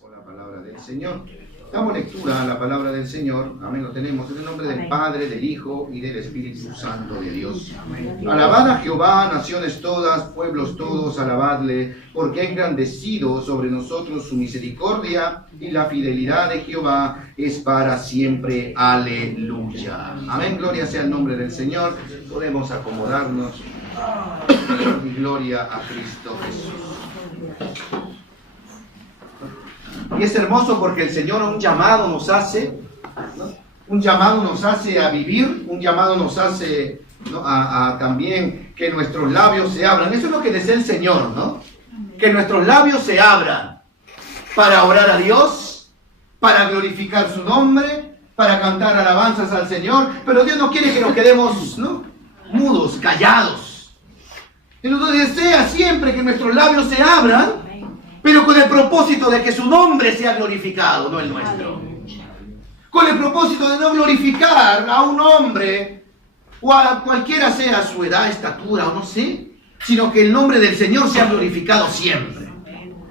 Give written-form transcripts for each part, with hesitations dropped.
Con la palabra del Señor. Damos lectura a la palabra del Señor. Amén. Lo tenemos en el nombre del Padre, del Hijo y del Espíritu Santo de Dios. Amén. Alabad a Jehová, naciones todas, pueblos todos, alabadle, porque ha engrandecido sobre nosotros su misericordia y la fidelidad de Jehová es para siempre. Aleluya. Amén. Gloria sea el nombre del Señor. Podemos acomodarnos. Y gloria a Cristo Jesús. Y es hermoso porque el Señor un llamado nos hace, ¿no? Un llamado nos hace a vivir, un llamado nos hace, ¿no? a también que nuestros labios se abran. Eso es lo que desea el Señor, ¿no? Que nuestros labios se abran para orar a Dios, para glorificar su nombre, para cantar alabanzas al Señor. Pero Dios no quiere que nos quedemos, ¿no? Mudos, callados. Él nos desea siempre que nuestros labios se abran, pero con el propósito de que su nombre sea glorificado, no el nuestro. Con el propósito de no glorificar a un hombre, o a cualquiera sea su edad, estatura o no sé, sino que el nombre del Señor sea glorificado siempre.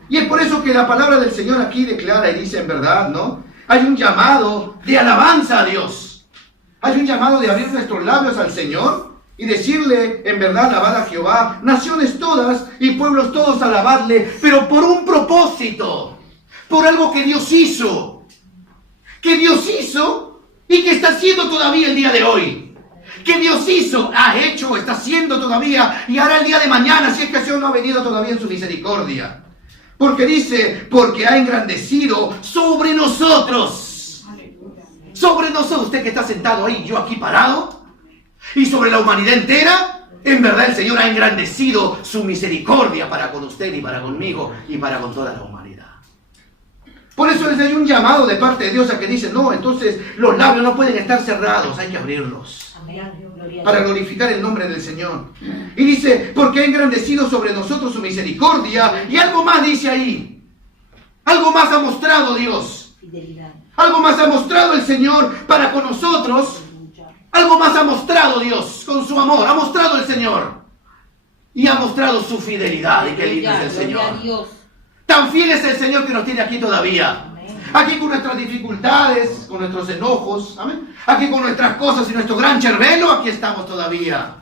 Y es por eso que la palabra del Señor aquí declara y dice en verdad, ¿no? Hay un llamado de alabanza a Dios. Hay un llamado de abrir nuestros labios al Señor y decirle, en verdad, alabad a Jehová, naciones todas y pueblos todos alabadle, pero por un propósito, por algo que Dios hizo y que está haciendo todavía el día de hoy. Que Dios hizo, ha hecho, está haciendo todavía y hará el día de mañana, si es que el Señor no ha venido todavía en su misericordia. Porque dice, porque ha engrandecido sobre nosotros. Sobre nosotros, usted que está sentado ahí, yo aquí parado. Y sobre la humanidad entera, en verdad el Señor ha engrandecido su misericordia para con usted y para conmigo y para con toda la humanidad. Por eso hay un llamado de parte de Dios a que dice, no, entonces los labios no pueden estar cerrados, hay que abrirlos. Para glorificar el nombre del Señor. Y dice, porque ha engrandecido sobre nosotros su misericordia. Y algo más dice ahí. Algo más ha mostrado Dios. Algo más ha mostrado el Señor para con nosotros. Algo más ha mostrado Dios con su amor, ha mostrado el Señor. Y ha mostrado su fidelidad. Y qué lindo es el Señor. Tan fiel es el Señor que nos tiene aquí todavía. Aquí con nuestras dificultades, con nuestros enojos, ¿amén? Aquí con nuestras cosas y nuestro gran cherbelo, aquí estamos todavía.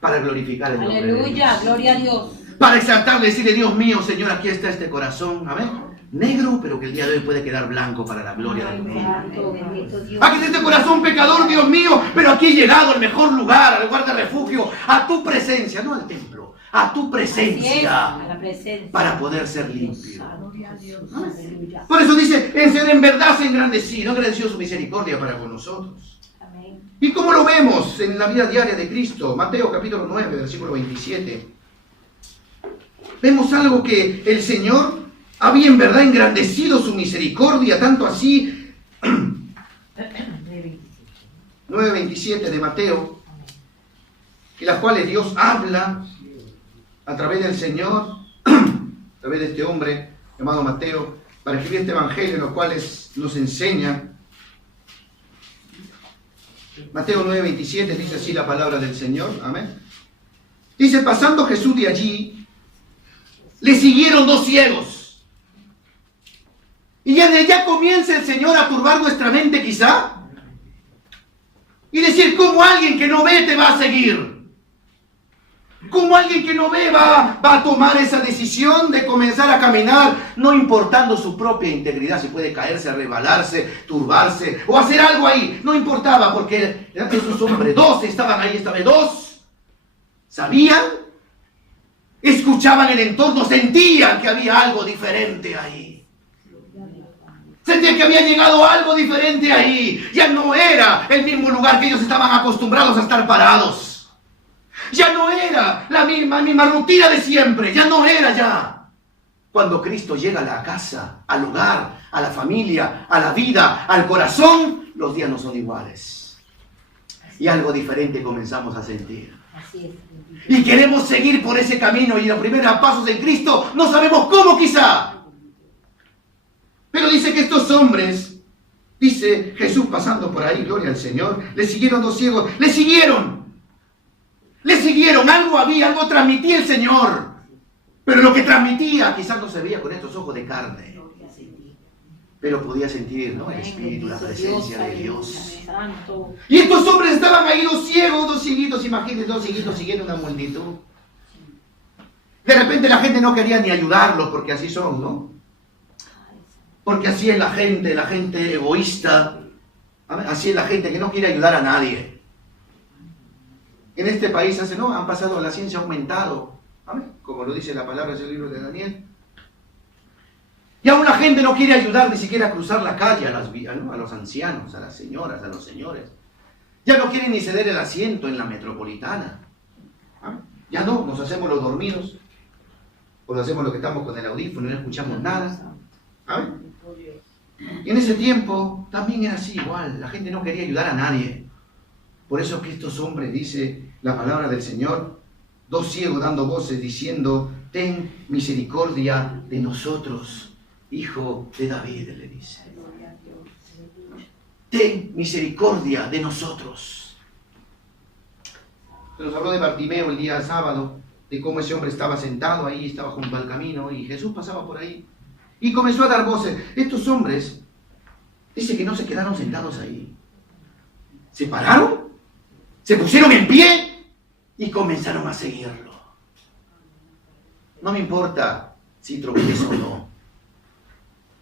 Para glorificar el nombre de Dios. Aleluya, gloria a Dios. Para exaltarle y decirle, Dios mío, Señor, aquí está este corazón, amén. Negro, pero que el día de hoy puede quedar blanco para la gloria de Dios. Aquí está este corazón pecador, Dios mío, pero aquí he llegado al mejor lugar, al lugar de refugio, a tu presencia, no al templo, a tu presencia, para poder ser limpio. Por eso dice, en verdad se engrandeció su misericordia para con nosotros. ¿Y cómo lo vemos en la vida diaria de Cristo? Mateo capítulo 9, versículo 27. Vemos algo que el Señor había en verdad engrandecido su misericordia, tanto así, 9:27 de Mateo, y las cuales Dios habla a través del Señor, a través de este hombre llamado Mateo, para escribir este evangelio, en los cuales nos enseña. Mateo 9:27 dice así la palabra del Señor, amén. Dice, pasando Jesús de allí, le siguieron dos ciegos. Y desde ya comienza el Señor a turbar nuestra mente quizá. Y decir, ¿cómo alguien que no ve te va a seguir? ¿Cómo alguien que no ve va a tomar esa decisión de comenzar a caminar, no importando su propia integridad, si puede caerse, resbalarse, turbarse o hacer algo ahí? No importaba, porque eran esos hombres, dos estaban ahí esta vez, dos. Sabían, escuchaban el entorno, sentían que había algo diferente ahí. Sentían que había llegado algo diferente ahí. Ya no era el mismo lugar que ellos estaban acostumbrados a estar parados. Ya no era la misma rutina de siempre. Ya no era ya. Cuando Cristo llega a la casa, al hogar, a la familia, a la vida, al corazón, los días no son iguales. Y algo diferente comenzamos a sentir. Y queremos seguir por ese camino y los primeros pasos en Cristo, no sabemos cómo quizá. Pero dice que estos hombres, dice Jesús pasando por ahí, gloria al Señor, le siguieron dos ciegos, le siguieron, algo había, algo transmitía el Señor, pero lo que transmitía quizás no se veía con estos ojos de carne. pero podía sentir, ¿no?, el Espíritu, la presencia de Dios. Santo. Y estos hombres estaban ahí, dos ciegos, dos cieguitos, imagínense, dos cieguitos siguiendo una multitud. De repente la gente no quería ni ayudarlos, porque así son, ¿no? Porque así es la gente egoísta. ¿Amén? Así es la gente que no quiere ayudar a nadie. En este país han pasado, la ciencia ha aumentado. ¿Amén? Como lo dice la palabra del libro de Daniel. Y aún la gente no quiere ayudar ni siquiera a cruzar la calle a los ancianos, a las señoras, a los señores. Ya no quieren ni ceder el asiento en la metropolitana. ¿Amén? Ya no, nos hacemos los dormidos. O nos hacemos lo que estamos con el audífono y no escuchamos nada. ¿Amén? Y en ese tiempo también era así igual. La gente no quería ayudar a nadie. Por eso que estos hombres, dice la palabra del Señor, dos ciegos dando voces diciendo: ten misericordia de nosotros, hijo de David, le dice. Ten misericordia de nosotros. Se nos habló de Bartimeo el día sábado, de cómo ese hombre estaba sentado ahí, estaba junto al camino y Jesús pasaba por ahí. Y comenzó a dar voces. Estos hombres, dice que no se quedaron sentados ahí. Se pararon, se pusieron en pie y comenzaron a seguirlo. No me importa si tropiezo o no.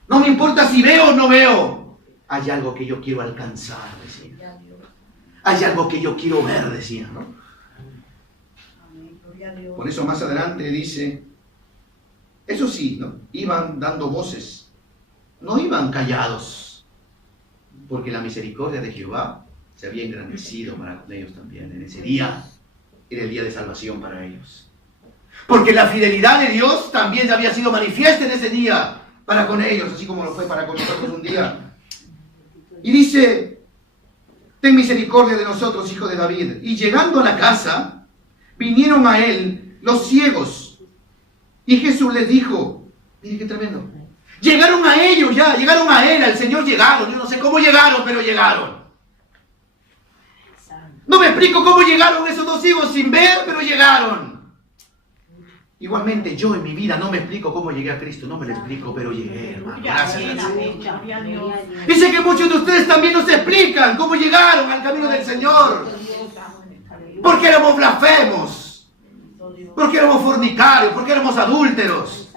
No me importa si veo o no veo. Hay algo que yo quiero alcanzar, decía. Hay algo que yo quiero ver, decía, ¿no? Por eso más adelante dice, eso sí, ¿no?, iban dando voces, no iban callados, porque la misericordia de Jehová se había engrandecido para ellos también en ese día. Era el día de salvación para ellos. Porque la fidelidad de Dios también había sido manifiesta en ese día para con ellos, así como lo fue para con nosotros un día. Y dice, ten misericordia de nosotros, hijo de David. Y llegando a la casa, vinieron a él los ciegos. Y Jesús les dijo, mire qué tremendo, llegaron a ellos ya, llegaron a él, al Señor llegaron. Yo no sé cómo llegaron, pero llegaron. No me explico cómo llegaron esos dos ciegos sin ver, pero llegaron. Igualmente yo en mi vida no me explico cómo llegué a Cristo, no me lo explico, pero llegué, hermano. Gracias al Señor. Dice que muchos de ustedes también no se explican cómo llegaron al camino del Señor. Porque éramos blasfemos, porque éramos fornicarios, porque éramos adúlteros,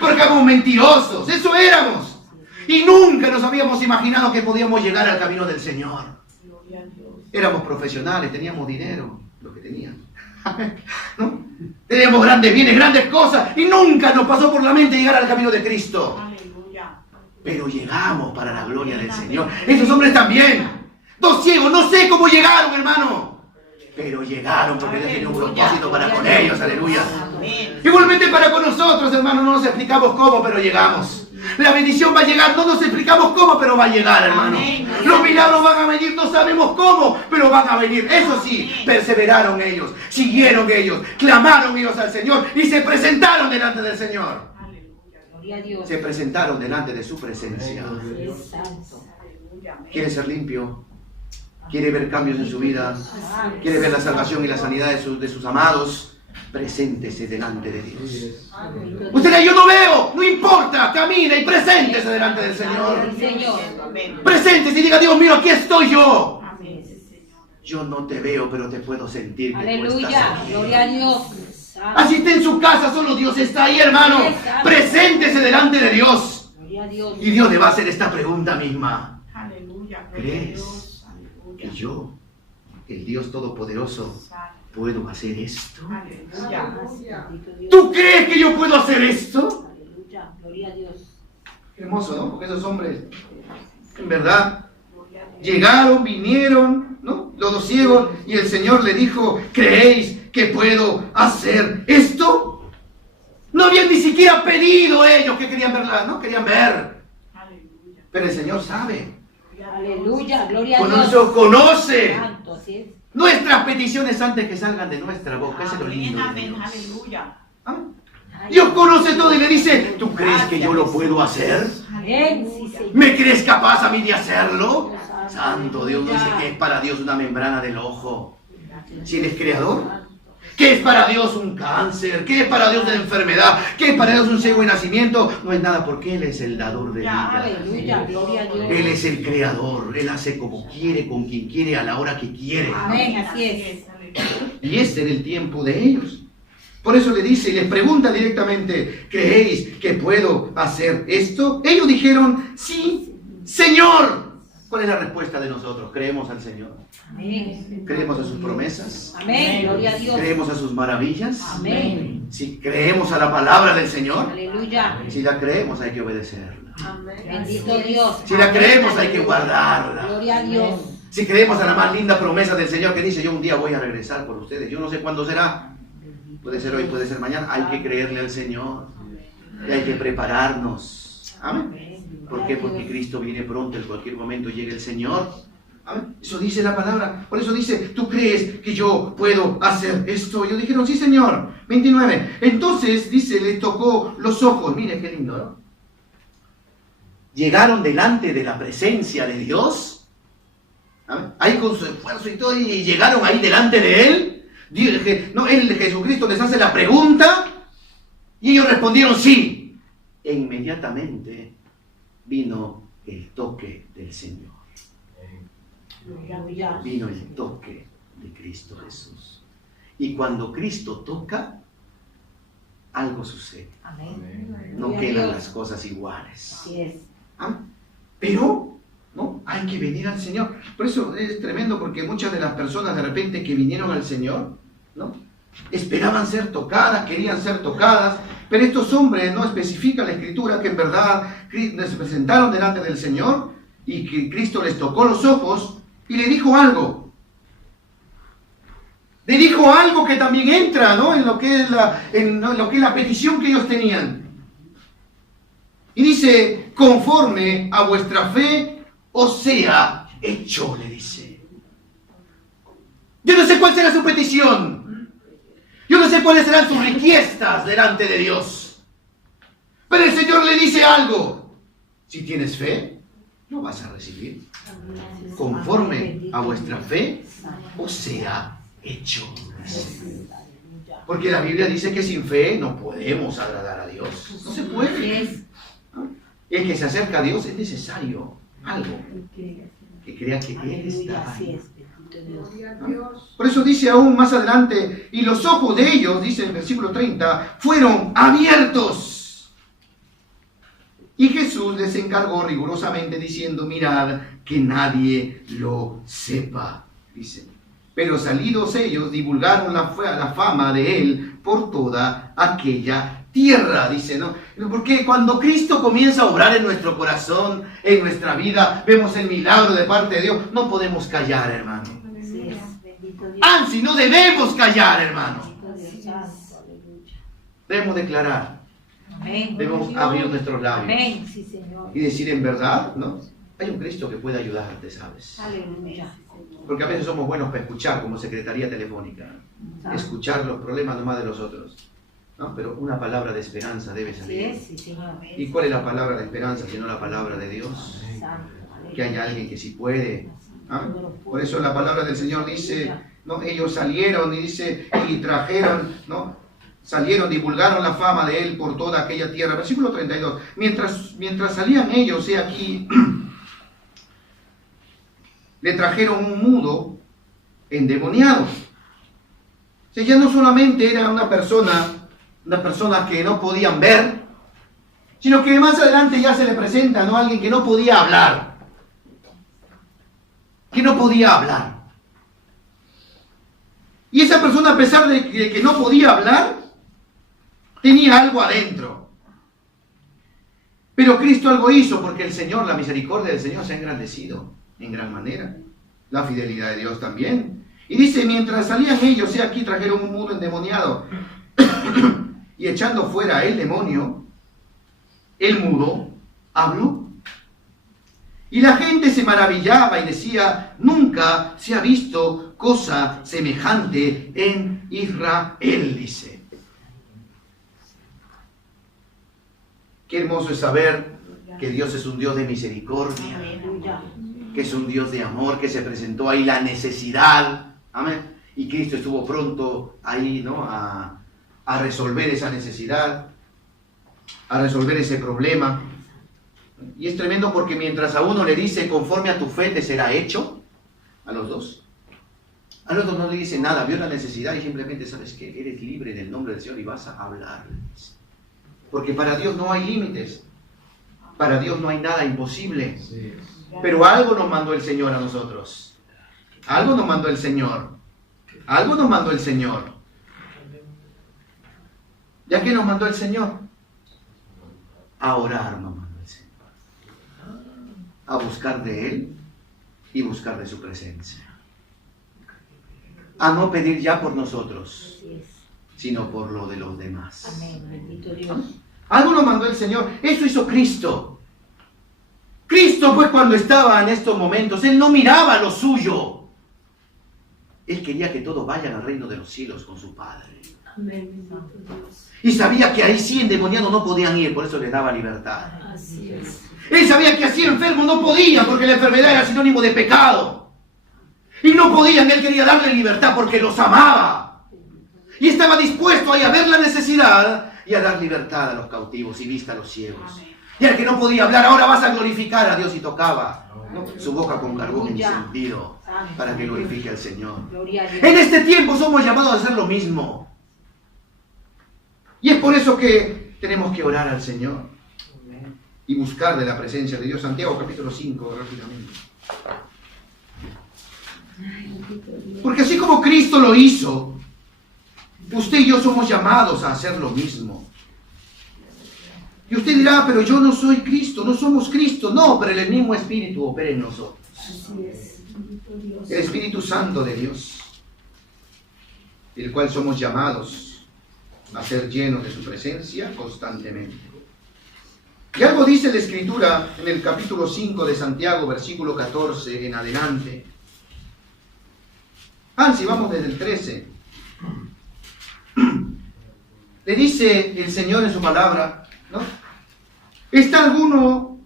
porque éramos mentirosos, eso éramos. Y nunca nos habíamos imaginado que podíamos llegar al camino del Señor. Éramos profesionales, teníamos dinero, lo que teníamos, ¿no? Teníamos grandes bienes, grandes cosas, y nunca nos pasó por la mente llegar al camino de Cristo. Pero llegamos para la gloria del Señor. Esos hombres también, dos ciegos, no sé cómo llegaron, hermano, pero llegaron porque Dios tenía un propósito para con ellos, aleluya. Igualmente para con nosotros, hermano, no nos explicamos cómo, pero llegamos. La bendición va a llegar, no nos explicamos cómo, pero va a llegar, hermano. Los milagros van a venir, no sabemos cómo, pero van a venir. Eso sí, perseveraron ellos, siguieron ellos, clamaron ellos al Señor y se presentaron delante del Señor. Se presentaron delante de su presencia. ¿Quiere ser limpio? ¿Quiere ver cambios en su vida? ¿Quiere ver la salvación y la sanidad de sus amados? Preséntese delante de Dios. Usted dice, yo no veo, no importa, camina y preséntese delante del Señor. Preséntese y diga, Dios mío, aquí estoy yo. Yo no te veo, pero te puedo sentir que tú estás aquí. Gloria a Dios. Así está en su casa, solo Dios está ahí, hermano. Preséntese delante de Dios. Y Dios le va a hacer esta pregunta misma. ¿Crees que yo, el Dios Todopoderoso, puedo hacer esto? ¿Tú crees que yo puedo hacer esto? Gloria a Dios. Qué hermoso, ¿no? Porque esos hombres, en verdad, llegaron, vinieron, ¿no?, los dos ciegos, y el Señor le dijo, ¿creéis que puedo hacer esto? No habían ni siquiera pedido ellos que querían verla, ¿no? Querían ver. Pero el Señor sabe. Aleluya, gloria a Dios. Conoce Santo, así es. nuestras peticiones antes que salgan de nuestra boca. Ese es lo lindo de Dios. Aleluya. ¿Ah? Dios conoce todo y le dice, ¿tú crees que yo lo puedo hacer? Sí, Señor. ¿Me crees capaz a mí de hacerlo? Santo Dios, dice que es para Dios una membrana del ojo. Si Él es creador, ¿Qué es para Dios un cáncer? ¿Qué es para Dios una enfermedad? ¿Qué es para Dios un ciego de nacimiento? No es nada, porque Él es el dador de vida. Aleluya, gloria a Dios. Él es el creador. Él hace como quiere, con quien quiere, a la hora que quiere. Amén, así es. Y este era el tiempo de ellos. Por eso le dice y les pregunta directamente, ¿creéis que puedo hacer esto? Ellos dijeron, sí, Señor. ¿Cuál es la respuesta de nosotros? ¿Creemos al Señor? Amén. ¿Creemos a sus promesas? Amén, gloria a Dios. ¿Creemos a sus maravillas? Amén. Si creemos a la palabra del Señor, Aleluya. si la creemos hay que obedecerla. Bendito Dios. Si la creemos hay que guardarla. Gloria a Dios. Si creemos a la más linda promesa del Señor que dice, yo un día voy a regresar por ustedes. Yo no sé cuándo será. Puede ser hoy, puede ser mañana. Hay que creerle al Señor. Y hay que prepararnos. Amén. ¿Por qué? Porque Cristo viene pronto, en cualquier momento llega el Señor. Amén. Eso dice la palabra. Por eso dice, ¿tú crees que yo puedo hacer esto? Ellos dijeron, sí, Señor. 29. Entonces, dice, les tocó los ojos. Mire qué lindo, ¿no? Llegaron delante de la presencia de Dios. Amén. Ahí con su esfuerzo y todo, y llegaron ahí delante de Él. Jesucristo les hace la pregunta y ellos respondieron sí. E inmediatamente vino el toque del Señor. Vino el toque de Cristo Jesús. Y cuando Cristo toca, algo sucede. No quedan las cosas iguales. Así es. Pero ¿no? Hay que venir al Señor. Por eso es tremendo, porque muchas de las personas de repente que vinieron al Señor, ¿no? Esperaban ser tocadas, querían ser tocadas, pero estos hombres no especifica la Escritura que en verdad se presentaron delante del Señor y que Cristo les tocó los ojos y le dijo algo. Le dijo algo que también entra, ¿no? en lo que es la petición que ellos tenían. Y dice, conforme a vuestra fe os sea hecho, le dice. Yo no sé cuál será su petición. Yo no sé cuáles serán sus requestas delante de Dios. Pero el Señor le dice algo. Si tienes fe, lo vas a recibir. Conforme a vuestra fe os sea hecho. Porque la Biblia dice que sin fe no podemos agradar a Dios. No se puede. El que se acerca a Dios es necesario algo que crea que Él está ahí. Por eso dice aún más adelante, y los ojos de ellos, dice en el versículo 30, fueron abiertos. Y Jesús les encargó rigurosamente diciendo, mirad que nadie lo sepa, dice. Pero salidos ellos divulgaron la fama de Él por toda aquella tierra, dice, ¿no? Porque cuando Cristo comienza a obrar en nuestro corazón, en nuestra vida, vemos el milagro de parte de Dios, no podemos callar, hermano. Si no debemos callar, hermano. Debemos declarar. Debemos abrir nuestros labios. Y decir en verdad, ¿no? Hay un Cristo que puede ayudarte, ¿sabes? Porque a veces somos buenos para escuchar como secretaría telefónica. Escuchar los problemas nomás de los otros. ¿No? Pero una palabra de esperanza debe salir. ¿Y cuál es la palabra de esperanza sino la palabra de Dios? Que haya alguien que sí puede. Por eso la palabra del Señor dice, ¿no? Ellos salieron y dice, y trajeron, ¿no? Salieron, divulgaron la fama de Él por toda aquella tierra. Versículo 32. Mientras salían ellos, he aquí, le trajeron un mudo endemoniado. O sea, ya no solamente era una persona que no podían ver, sino que más adelante ya se le presenta, ¿no? Alguien que no podía hablar. Que no podía hablar. Y esa persona, a pesar de que no podía hablar, tenía algo adentro. Pero Cristo algo hizo, porque el Señor, la misericordia del Señor se ha engrandecido en gran manera. La fidelidad de Dios también. Y dice, mientras salían ellos, he aquí trajeron un mudo endemoniado. Y echando fuera el demonio, el mudo habló. Y la gente se maravillaba y decía, nunca se ha visto cosa semejante en Israel, dice. Qué hermoso es saber que Dios es un Dios de misericordia, que es un Dios de amor, que se presentó ahí la necesidad, amén, Y Cristo estuvo pronto ahí, ¿no?, a resolver esa necesidad, a resolver ese problema. Y es tremendo porque mientras a uno le dice, conforme a tu fe te será hecho, a los dos, al otro no le dice nada, vio la necesidad y simplemente, ¿sabes qué? Eres libre en el nombre del Señor y vas a hablarles. Porque para Dios no hay límites, para Dios no hay nada imposible. Pero algo nos mandó el Señor a nosotros. Algo nos mandó el Señor. Algo nos mandó el Señor. ¿Ya qué nos mandó el Señor? A orar nos mandó el Señor. A buscar de Él y buscar de su presencia. A no pedir ya por nosotros, sino por lo de los demás. Amén. Bendito Dios. Algo nos mandó el Señor. Eso hizo Cristo. Cristo, pues, cuando estaba en estos momentos, Él no miraba lo suyo. Él quería que todos vayan al reino de los cielos con su Padre. Amén, bendito Dios. Y sabía que ahí sí endemoniados no podían ir, por eso les daba libertad. Así es. Él sabía que así enfermos no podían, porque la enfermedad era sinónimo de pecado. Y no podían, Él quería darle libertad porque los amaba. Y estaba dispuesto ahí a ver la necesidad y a dar libertad a los cautivos y vista a los ciegos. Y al que no podía hablar, ahora vas a glorificar a Dios, y tocaba, ¿no?, su boca con carbón encendido para que glorifique al Señor. Gloria a Dios. En este tiempo somos llamados a hacer lo mismo. Y es por eso que tenemos que orar al Señor y buscar de la presencia de Dios. Santiago capítulo 5, rápidamente. Porque así como Cristo lo hizo, usted y yo somos llamados a hacer lo mismo. Y usted dirá, pero yo no soy Cristo, no somos Cristo. No, pero el mismo Espíritu opera en nosotros. Así es, bendito Dios. El Espíritu Santo de Dios, el cual somos llamados a ser llenos de su presencia constantemente. Y algo dice la Escritura en el capítulo 5 de Santiago, versículo 14 en adelante. Si vamos desde el 13. Le dice el Señor en su palabra, ¿no? ¿Está alguno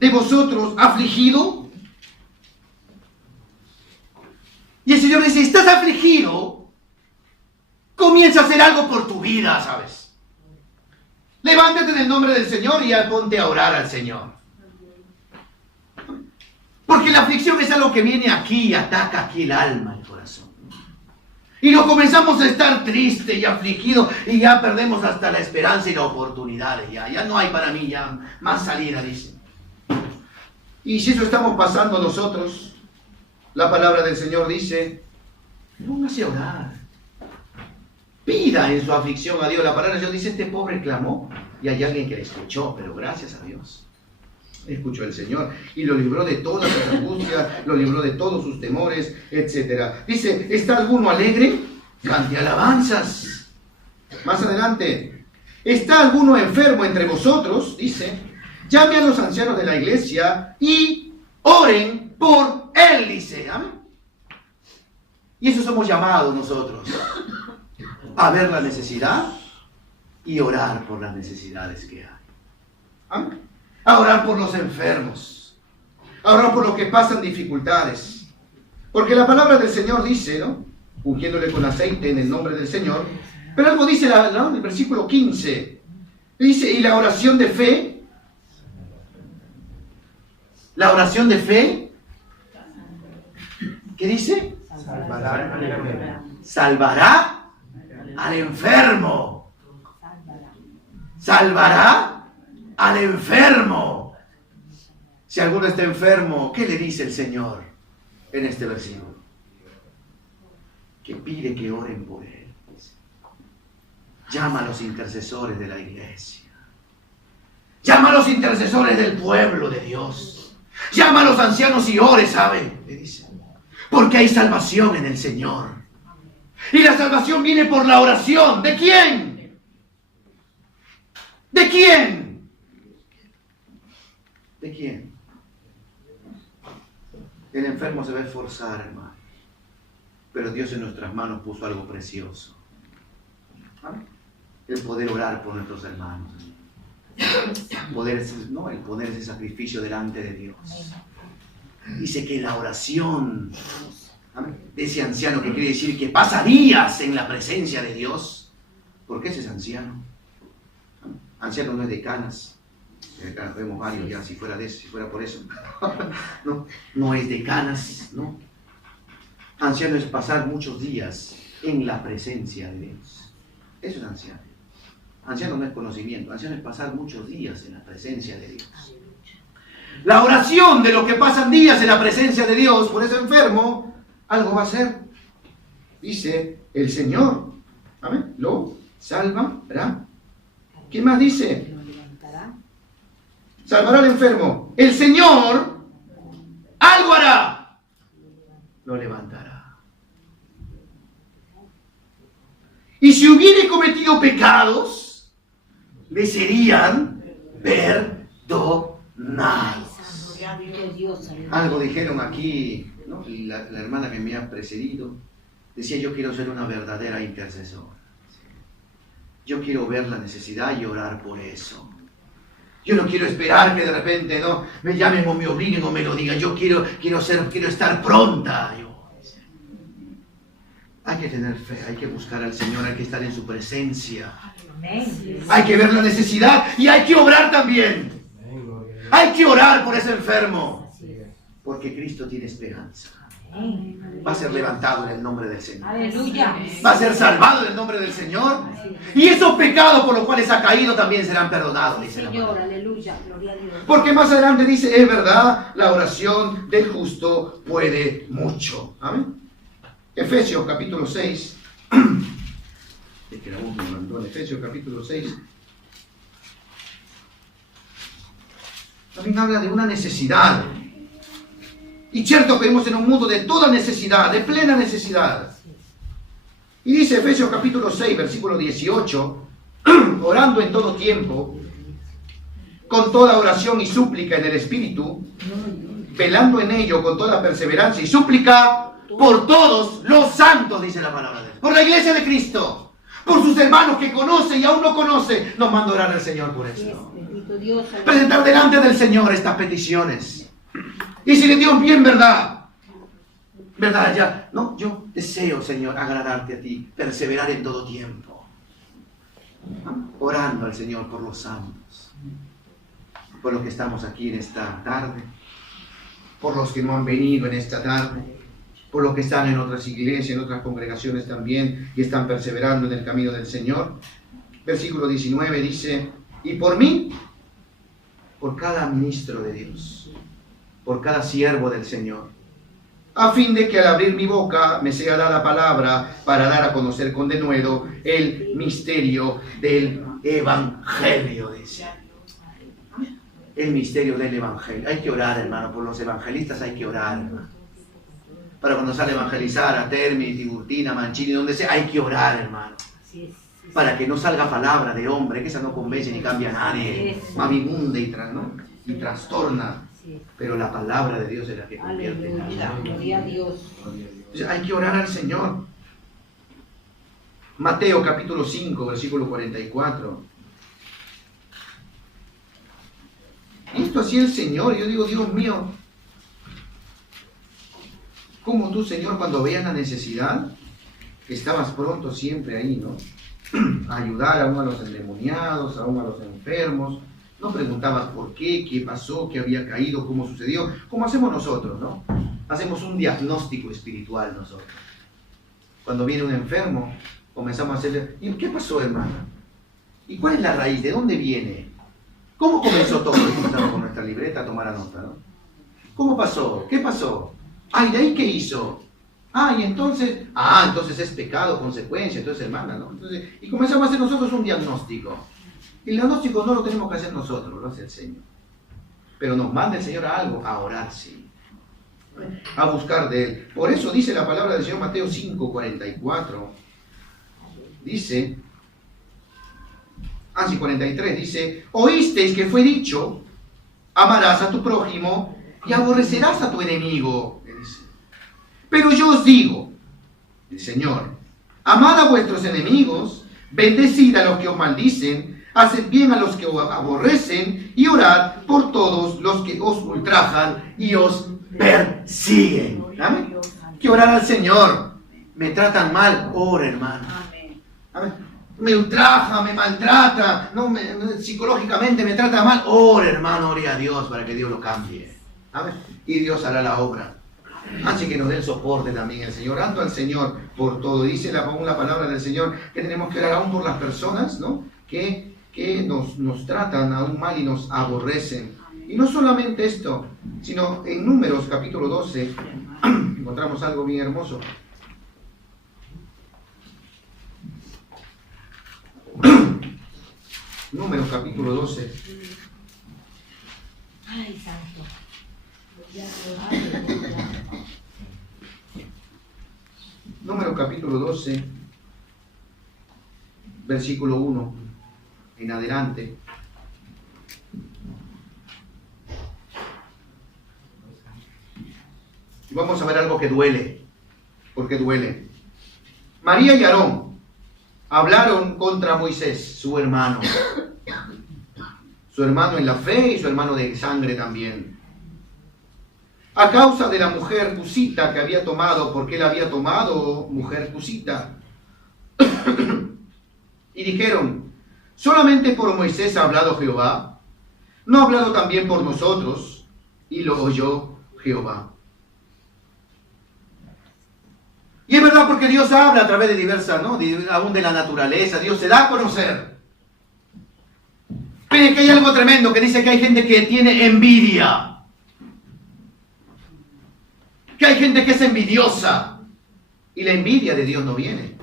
de vosotros afligido? Y el Señor dice, ¿estás afligido? Comienza a hacer algo por tu vida, ¿sabes? Levántate en el nombre del Señor y ponte a orar al Señor. Porque la aflicción es algo que viene aquí y ataca aquí el alma, el corazón. Y nos comenzamos a estar tristes y afligidos y ya perdemos hasta la esperanza y la oportunidad. Ya no hay para mí ya más salida, dice. Y si eso estamos pasando nosotros, la palabra del Señor dice, póngase a orar. Pida en su aflicción a Dios. La palabra del Señor dice, este pobre clamó y hay alguien que le escuchó, pero gracias a Dios. Escuchó el Señor y lo libró de todas sus angustias, lo libró de todos sus temores, etc. Dice, ¿está alguno alegre? Cante alabanzas. Más adelante, ¿está alguno enfermo entre vosotros? Dice, llame a los ancianos de la iglesia y oren por él, dice. Amén. Y eso somos llamados nosotros, a ver la necesidad y orar por las necesidades que hay. Amén. A orar por los enfermos, a orar por los que pasan dificultades. Porque la palabra del Señor dice, ¿no?, ungiéndole con aceite en el nombre del Señor. Pero algo dice el versículo 15. Dice, y la oración de fe. La oración de fe. ¿Qué dice? Salvará al enfermo. Salvará al enfermo. Si alguno está enfermo, ¿qué le dice el Señor en este versículo? Que pide que oren por él. Llama a los intercesores de la iglesia. Llama a los intercesores del pueblo de Dios. Llama a los ancianos y ore, ¿sabe? Le dice. Porque hay salvación en el Señor. Y la salvación viene por la oración. ¿De quién? ¿De quién? ¿De quién? El enfermo se va a esforzar, hermano. Pero Dios en nuestras manos puso algo precioso. El poder orar por nuestros hermanos. El poner ese sacrificio delante de Dios. Dice que la oración Amén. De ese anciano que quiere decir que pasa días en la presencia de Dios. ¿Por qué ese es anciano? Amén. Anciano no es de canas. Acá vemos varios ya, si fuera por eso. No es de canas, ¿no? Anciano es pasar muchos días en la presencia de Dios. Eso es anciano. Anciano no es conocimiento, anciano es pasar muchos días en la presencia de Dios. La oración de los que pasan días en la presencia de Dios por ese enfermo, algo va a hacer. Dice el Señor, amén, lo salvará. ¿Quién más dice? Salvará al enfermo. El Señor algo hará. Lo levantará. Y si hubiere cometido pecados, le serían perdonados. Algo dijeron aquí, ¿no? La hermana que me ha precedido decía: yo quiero ser una verdadera intercesora. Yo quiero ver la necesidad y orar por eso. Yo no quiero esperar que de repente no me llamen o me obliguen o me lo digan. Yo quiero estar pronta. Hay que tener fe, hay que buscar al Señor, hay que estar en su presencia. Hay que ver la necesidad y hay que obrar también. Hay que orar por ese enfermo. Porque Cristo tiene esperanza. Va a ser levantado en el nombre del Señor. Aleluya. Va a ser salvado en el nombre del Señor. Y esos pecados por los cuales ha caído también serán perdonados, dice la Señor, palabra. aleluya, gloria a Dios. Porque más adelante dice: es verdad, la oración del justo puede mucho. Amén. Efesios capítulo 6. Es que la voz me mandó en Efesios capítulo 6. También habla de una necesidad. Y cierto que vivimos en un mundo de toda necesidad, de plena necesidad. Y dice Efesios capítulo 6, versículo 18, orando en todo tiempo, con toda oración y súplica en el Espíritu, velando en ello con toda perseverancia y súplica por todos los santos, dice la palabra de Dios. Por la iglesia de Cristo, por sus hermanos que conoce y aún no conoce, nos manda orar al Señor por esto. Presentar delante del Señor estas peticiones. Y si le dio bien, ¿verdad? ¿Verdad? Ya, no, yo deseo, Señor, agradarte a ti, perseverar en todo tiempo. Orando al Señor por los santos, por los que estamos aquí en esta tarde, por los que no han venido en esta tarde, por los que están en otras iglesias, en otras congregaciones también, y están perseverando en el camino del Señor. Versículo 19 dice: y por mí, por cada ministro de Dios, por cada siervo del Señor, a fin de que al abrir mi boca me sea dada palabra para dar a conocer con denuedo el misterio del Evangelio, dice. El misterio del Evangelio. Hay que orar, hermano, por los evangelistas hay que orar, hermano. Para cuando sale a evangelizar a Termi, Tiburtina, Mancini, donde sea, hay que orar, hermano. Para que no salga palabra de hombre, que esa no convence ni cambia a nadie. Mavimunda y trastorna. Pero la palabra de Dios es la que convierte en la vida. Gloria a Dios. Entonces hay que orar al Señor. Mateo capítulo 5, versículo 44. Y esto hacía el Señor. Yo digo: Dios mío, ¿cómo tú, Señor, cuando veías la necesidad, que estabas pronto siempre ahí, ¿no? A ayudar aún a los endemoniados, aún a los enfermos? No preguntabas por qué pasó, qué había caído, cómo sucedió, como hacemos nosotros, ¿no? Hacemos un diagnóstico espiritual nosotros. Cuando viene un enfermo, comenzamos a hacerle: ¿y qué pasó, hermana? ¿Y cuál es la raíz? ¿De dónde viene? ¿Cómo comenzó todo? Y comenzamos con nuestra libreta a tomar nota, ¿no? ¿Cómo pasó? ¿Qué pasó? ¿Y de ahí qué hizo? Y entonces es pecado, consecuencia, entonces, hermana, ¿no? Entonces, y comenzamos a hacer nosotros un diagnóstico. Y el diagnóstico no lo tenemos que hacer nosotros, lo hace el Señor. Pero nos manda el Señor a algo, a orar, sí. A buscar de Él. Por eso dice la palabra del Señor, Mateo 5, 44. Dice, 43, dice: oísteis que fue dicho, amarás a tu prójimo y aborrecerás a tu enemigo. Pero yo os digo, el Señor, amad a vuestros enemigos, bendecid a los que os maldicen, haced bien a los que os aborrecen y orad por todos los que os ultrajan y os persiguen. ¿Amén? que orar al Señor. Me tratan mal, ora, hermano. Amén. Amén. Me ultraja, me maltrata, psicológicamente me trata mal. Ore, hermano, ore a Dios para que Dios lo cambie. Amén. Y Dios hará la obra. Así que nos dé el soporte también el Señor. Orando al Señor por todo. Dice aún la palabra del Señor que tenemos que orar aún por las personas, ¿no? que nos tratan aún mal y nos aborrecen. Y no solamente esto, sino en Números capítulo 12 encontramos algo bien hermoso. Números capítulo 12. Ay, santo. Números capítulo 12, versículo 1 en adelante. Y vamos a ver algo que duele. Porque duele. María y Aarón hablaron contra Moisés, su hermano. Su hermano en la fe y su hermano de sangre también. A causa de la mujer cusita que había tomado, porque él había tomado mujer cusita. Y dijeron, ¿solamente por Moisés ha hablado Jehová? ¿No ha hablado también por nosotros? Y lo oyó Jehová. Y es verdad, porque Dios habla a través de diversas, ¿no? Aún de la naturaleza, Dios se da a conocer. Pero es que hay algo tremendo que dice que hay gente que tiene envidia. Que hay gente que es envidiosa. Y la envidia de Dios no viene.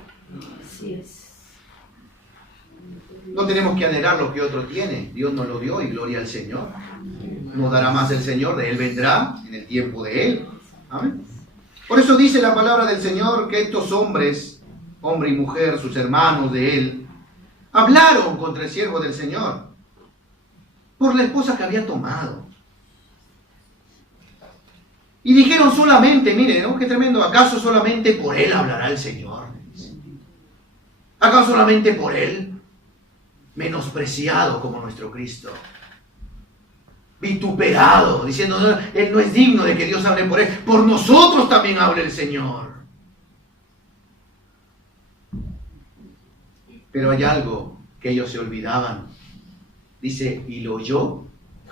Así es. No tenemos que anhelar lo que otro tiene. Dios nos lo dio y gloria al Señor. Nos dará más el Señor, de Él vendrá en el tiempo de Él. Amén. Por eso dice la palabra del Señor que estos hombres, hombre y mujer, sus hermanos de Él, hablaron contra el siervo del Señor por la esposa que había tomado. Y dijeron solamente, miren, ¿no? Qué tremendo, ¿acaso solamente por Él hablará el Señor? ¿Acaso solamente por Él? Menospreciado como nuestro Cristo. Vituperado, diciendo, no, Él no es digno de que Dios hable por Él. Por nosotros también hable el Señor. Pero hay algo que ellos se olvidaban. Dice, y lo oyó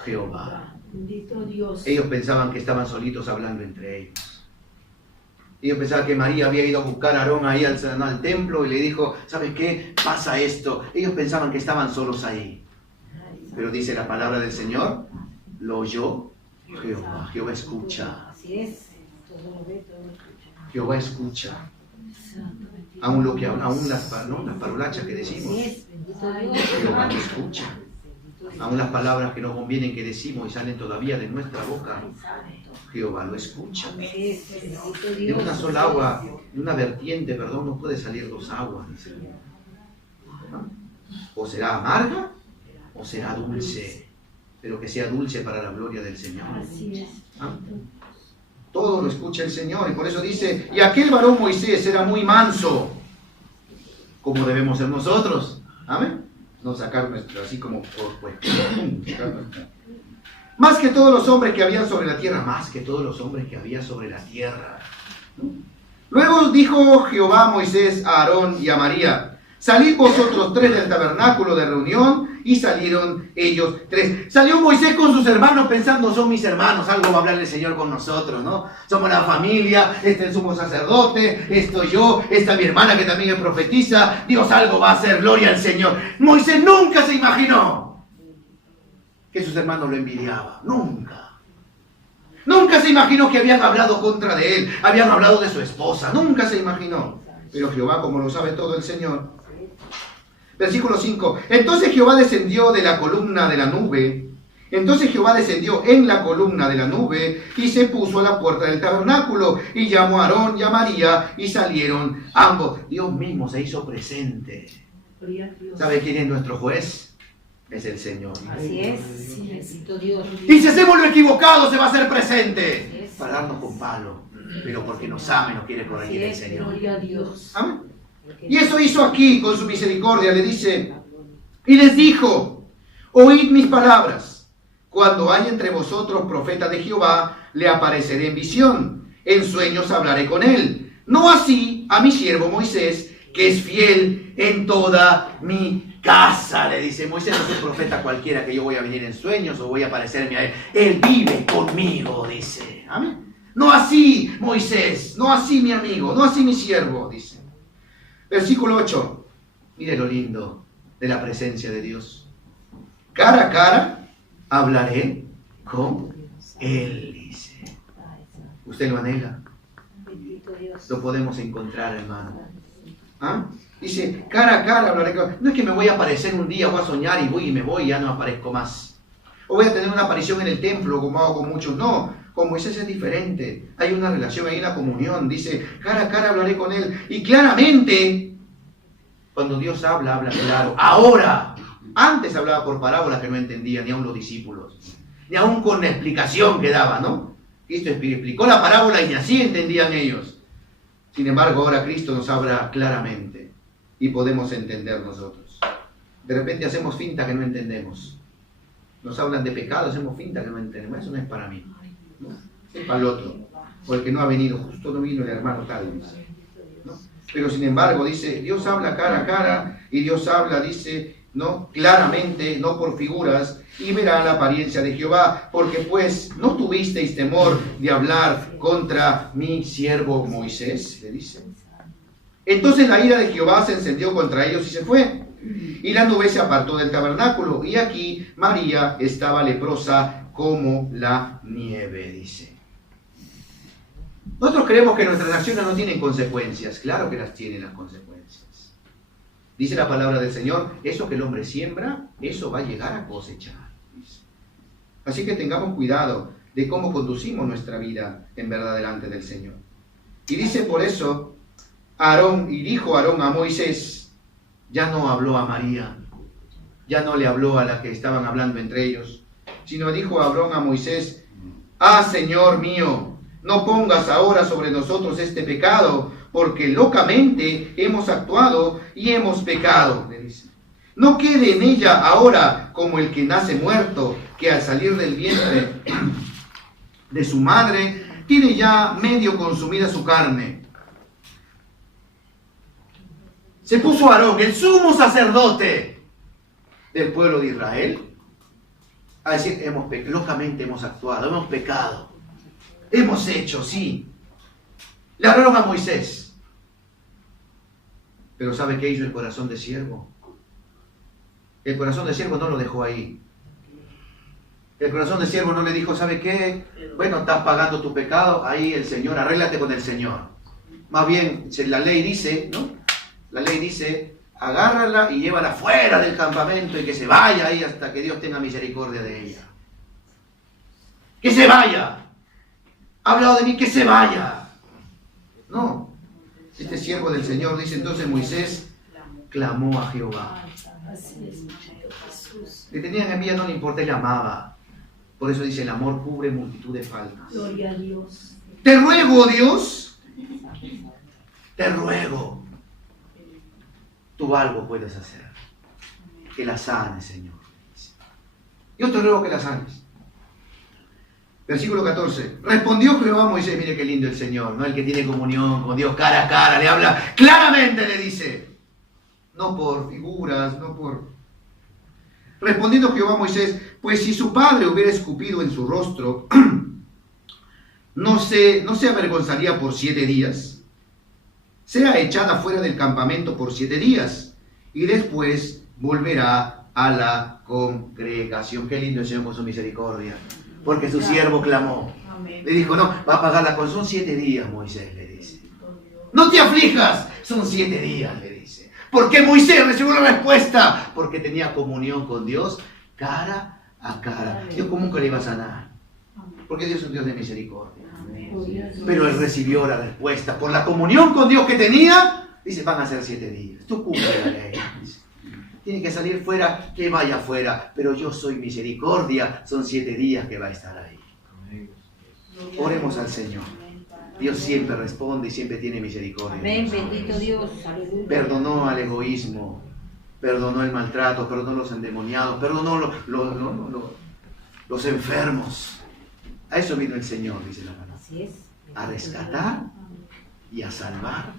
Jehová. Bendito Dios. Ellos pensaban que estaban solitos hablando entre ellos. Ellos pensaban que María había ido a buscar a Aarón ahí al templo y le dijo, ¿sabes qué? Pasa esto. Ellos pensaban que estaban solos ahí. Pero dice la palabra del Señor, lo oyó Jehová. Jehová escucha. Así es. Todo lo ve, todo lo escucha. Jehová escucha. Aún lo que aún las parolachas que decimos. Así es. Bendito Dios. Jehová lo escucha. Aún las palabras que no convienen que decimos y salen todavía de nuestra boca. Jehová lo escucha. Así es. Bendito De Dios. una sola agua, de una vertiente, perdón, no puede salir dos aguas, dice. ¿No? O será amarga o será dulce, pero que sea dulce para la gloria del Señor. Así es. ¿Ah? Todo lo escucha el Señor, y por eso dice, y aquel varón Moisés era muy manso, como debemos ser nosotros. Amén. No sacar nuestro así como por más que todos los hombres que había sobre la tierra, más que todos los hombres que había sobre la tierra. Luego dijo Jehová a Moisés, a Aarón y a María, salid vosotros tres del tabernáculo de reunión, y salieron ellos tres. Salió Moisés con sus hermanos pensando, son mis hermanos, algo va a hablar el Señor con nosotros, ¿no? Somos la familia, este es el sumo sacerdote, esto yo, esta mi hermana que también es profetisa, Dios algo va a hacer, gloria al Señor. Moisés nunca se imaginó que sus hermanos lo envidiaban, nunca. Nunca se imaginó que habían hablado contra de él, habían hablado de su esposa, nunca se imaginó. Pero Jehová, como lo sabe todo el Señor. Versículo 5. Entonces Jehová descendió de la columna de la nube. Entonces Jehová descendió en la columna de la nube y se puso a la puerta del tabernáculo y llamó a Aarón y a María y salieron ambos. Dios mismo se hizo presente. Gloria a Dios. ¿Sabe quién es nuestro juez? Es el Señor. Así es. Bendito Dios. Y si hacemos lo equivocado se va a hacer presente. Así es. Para darnos con palo. Pero porque nos ama y nos quiere corregir el Señor. Gloria a Dios. Amén. Y eso hizo aquí con su misericordia, le dice, y les dijo, oíd mis palabras, cuando hay entre vosotros profeta de Jehová, le apareceré en visión, en sueños hablaré con él. No así a mi siervo Moisés, que es fiel en toda mi casa. Le dice, Moisés no es un profeta cualquiera que yo voy a venir en sueños o voy a aparecerme a él. Él vive conmigo, dice. Amén. No así Moisés, no así mi amigo, no así mi siervo, dice. Versículo 8. Mire lo lindo de la presencia de Dios. Cara a cara hablaré con él, dice. ¿Usted lo anhela? Bendito Dios. Lo podemos encontrar, hermano. ¿Ah? Dice, cara a cara hablaré con él. No es que me voy a aparecer un día, voy a soñar y voy y me voy y ya no aparezco más. O voy a tener una aparición en el templo como hago con muchos. No, con Moisés es diferente. Hay una relación, hay una comunión. Dice, cara a cara hablaré con él. Y claramente, cuando Dios habla, habla claro. Ahora, antes hablaba por parábolas que no entendían ni aun los discípulos. Ni aun con la explicación que daba, ¿no? Cristo explicó la parábola y ni así entendían ellos. Sin embargo, ahora Cristo nos habla claramente y podemos entender nosotros. De repente hacemos finta que no entendemos. Nos hablan de pecado, hacemos finta que no entendemos. Eso no es para mí, ¿no? Es para el otro. O el que no ha venido, justo no vino el hermano tal, ¿no? Pero sin embargo, dice, Dios habla cara a cara y Dios habla, dice, ¿no? Claramente, no por figuras, y verá la apariencia de Jehová, porque pues no tuvisteis temor de hablar contra mi siervo Moisés, le dice. Entonces la ira de Jehová se encendió contra ellos y se fue, y la nube se apartó del tabernáculo, y aquí María estaba leprosa como la nieve, dice. Nosotros creemos que nuestras acciones no tienen consecuencias. Claro que las tienen las consecuencias. Dice la palabra del Señor, eso que el hombre siembra, eso va a llegar a cosechar. Así que tengamos cuidado de cómo conducimos nuestra vida en verdad delante del Señor. Y dice por eso, Aarón, y dijo Aarón a Moisés, ya no habló a María, ya no le habló a la que estaban hablando entre ellos, sino dijo Aarón a Moisés, Señor mío, no pongas ahora sobre nosotros este pecado, porque locamente hemos actuado y hemos pecado, le dice. No quede en ella ahora como el que nace muerto, que al salir del vientre de su madre, tiene ya medio consumida su carne. Se puso Aarón, el sumo sacerdote del pueblo de Israel, a decir, locamente hemos actuado, hemos pecado, hemos hecho, sí. Le hablaron a Moisés. Pero ¿sabe qué hizo el corazón de siervo? El corazón de siervo no lo dejó ahí. El corazón de siervo no le dijo, ¿sabe qué? Bueno, estás pagando tu pecado, ahí el Señor, arréglate con el Señor. Más bien, la ley dice, ¿no? La ley dice, agárrala y llévala fuera del campamento y que se vaya ahí hasta que Dios tenga misericordia de ella. ¡Que se vaya! Ha hablado de mí, que se vaya. No. Este siervo del Señor, dice entonces Moisés, clamó a Jehová. Le tenían envidia, no le importa, él amaba. Por eso dice, el amor cubre multitud de faltas. Gloria a Dios. Te ruego, Dios, te ruego, tú algo puedes hacer. Que la sanes, Señor. Yo te ruego que la sanes. Versículo 14. Respondió Jehová a Moisés, mire qué lindo el Señor, ¿no? El que tiene comunión con Dios cara a cara, le habla claramente, le dice. No por figuras, no por... Respondiendo Jehová a Moisés, pues si su padre hubiera escupido en su rostro, no se avergonzaría por 7 días. Sea echada fuera del campamento por 7 días, y después volverá a la congregación. Qué lindo el Señor con su misericordia. Porque su siervo clamó. Amén. Le dijo, no, va a pagar la cosa. Son 7 días, Moisés, le dice. No te aflijas, son 7 días, le dice. ¿Por qué Moisés recibió una respuesta? Porque tenía comunión con Dios cara a cara. Dios común que le iba a sanar. Porque Dios es un Dios de misericordia. Pero él recibió la respuesta. Por la comunión con Dios que tenía, dice, van a ser 7 días. Tú cumple la ley. Dice. Tiene que salir fuera, que vaya fuera. Pero yo soy misericordia. Son 7 días que va a estar ahí. Oremos al Señor. Dios siempre responde y siempre tiene misericordia. Amén, bendito Dios. Aleluya. Perdonó al egoísmo, perdonó el maltrato, perdonó los endemoniados, perdonó los enfermos. A eso vino el Señor, dice la palabra. Así es. a rescatar y a salvar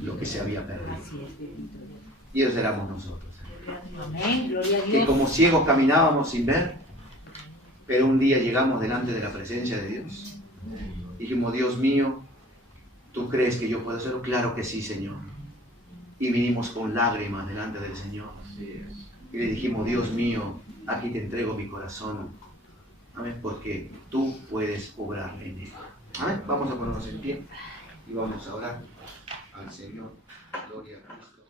lo que se había perdido. Así es, bendito Dios. Y eso éramos nosotros. Amén, gloria a Que Dios. como ciegos caminábamos sin ver, pero un día llegamos delante de la presencia de Dios. Dijimos, Dios mío, ¿tú crees que yo puedo hacerlo? Claro que sí, Señor. Y vinimos con lágrimas delante del Señor. Y le dijimos, Dios mío, aquí te entrego mi corazón. Amén, porque tú puedes obrar en él. Amén. Vamos a ponernos en pie y vamos a orar al Señor. Gloria a Cristo.